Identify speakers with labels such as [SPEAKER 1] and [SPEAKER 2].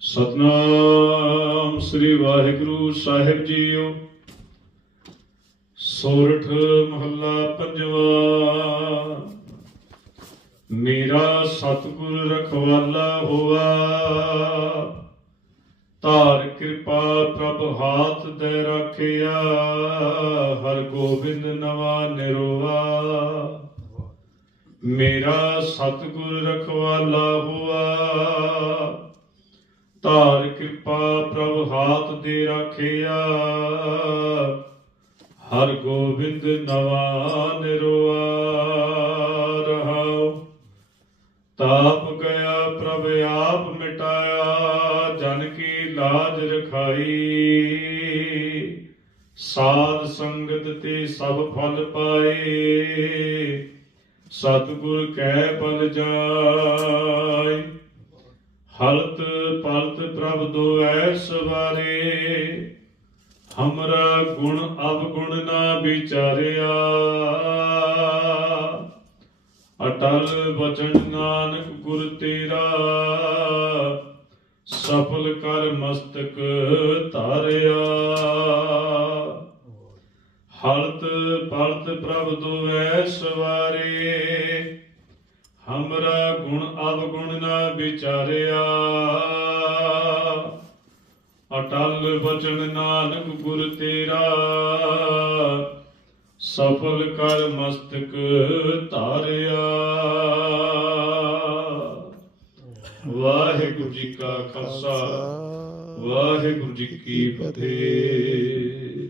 [SPEAKER 1] ਸਤਨਾਮ ਸ੍ਰੀ ਵਾਹਿਗੁਰੂ ਸਾਹਿਬ ਜੀਓ। ਸੋਰਠ ਮਹੱਲਾ ਪੰਜਵਾ। ਮੇਰਾ ਸਤਿਗੁਰ ਰਖਵਾਲਾ ਹੋਆ। ਧਾਰ ਕਿਰਪਾ ਪ੍ਰਭ ਹਾਥ ਦੇ ਰੱਖਿਆ। ਹਰ ਗੋਬਿੰਦ ਨਵਾ ਨਿਰਵਾ ਮੇਰਾ ਸਤਿਗੁਰ ਰਖਵਾਲਾ ਹੁਆ। ਧਾਰ ਕਿਰਪਾ ਪ੍ਰਭ ਹਾਥ ਦੇ ਰੱਖਿਆ। ਹਰ ਗੋਬਿੰਦ ਨਵਾ ਨਿਰਵਾ ਰਹਾਉ। ਤਾਪ ਗਿਆ ਪ੍ਰਭ ਆਪ ਮਿਟਾਇਆ, ਜਨ ਕੀ ਲਾਜ ਰਖਾਈ। ਸਾਧ ਸੰਗਤ ਤੇ ਸਭ ਫਲ ਪਾਏ। ਸਤਿਗੁਰ ਕੈ ਪਲ ਜਾਏ ਹਲਤ ਪਲਤ ਪ੍ਰਭ ਦੁਐ ਸਵਾਰੇ। ਹਮਰਾ ਗੁਣ ਅਵਗੁਣ ਨਾ ਵਿਚਾਰਿਆ। ਅਟਲ ਬਚਨ ਨਾਨਕ ਗੁਰ ਤੇਰਾ। ਸਫਲ ਕਰ ਮਸਤਕ ਧਾਰਿਆ। ਹਲਤ ਪਲਤ ਪ੍ਰਭ ਦੁਐ ਸਵਾਰੇ, ਹਮਰਾ ਗੁਣ ਅਵਗੁਣ ਨਾ ਵਿਚਾਰਿਆ। ਅਟਲ ਬਚਨ ਨਾਨਕ ਗੁਰ ਤੇਰਾ, ਸਫਲ ਕਰ ਮਸਤਕ ਧਾਰਿਆ। ਵਾਹਿਗੁਰੂ ਜੀ ਕਾ ਖਾਲਸਾ, ਵਾਹਿਗੁਰੂ ਜੀ ਕੀ ਫਤਿਹ।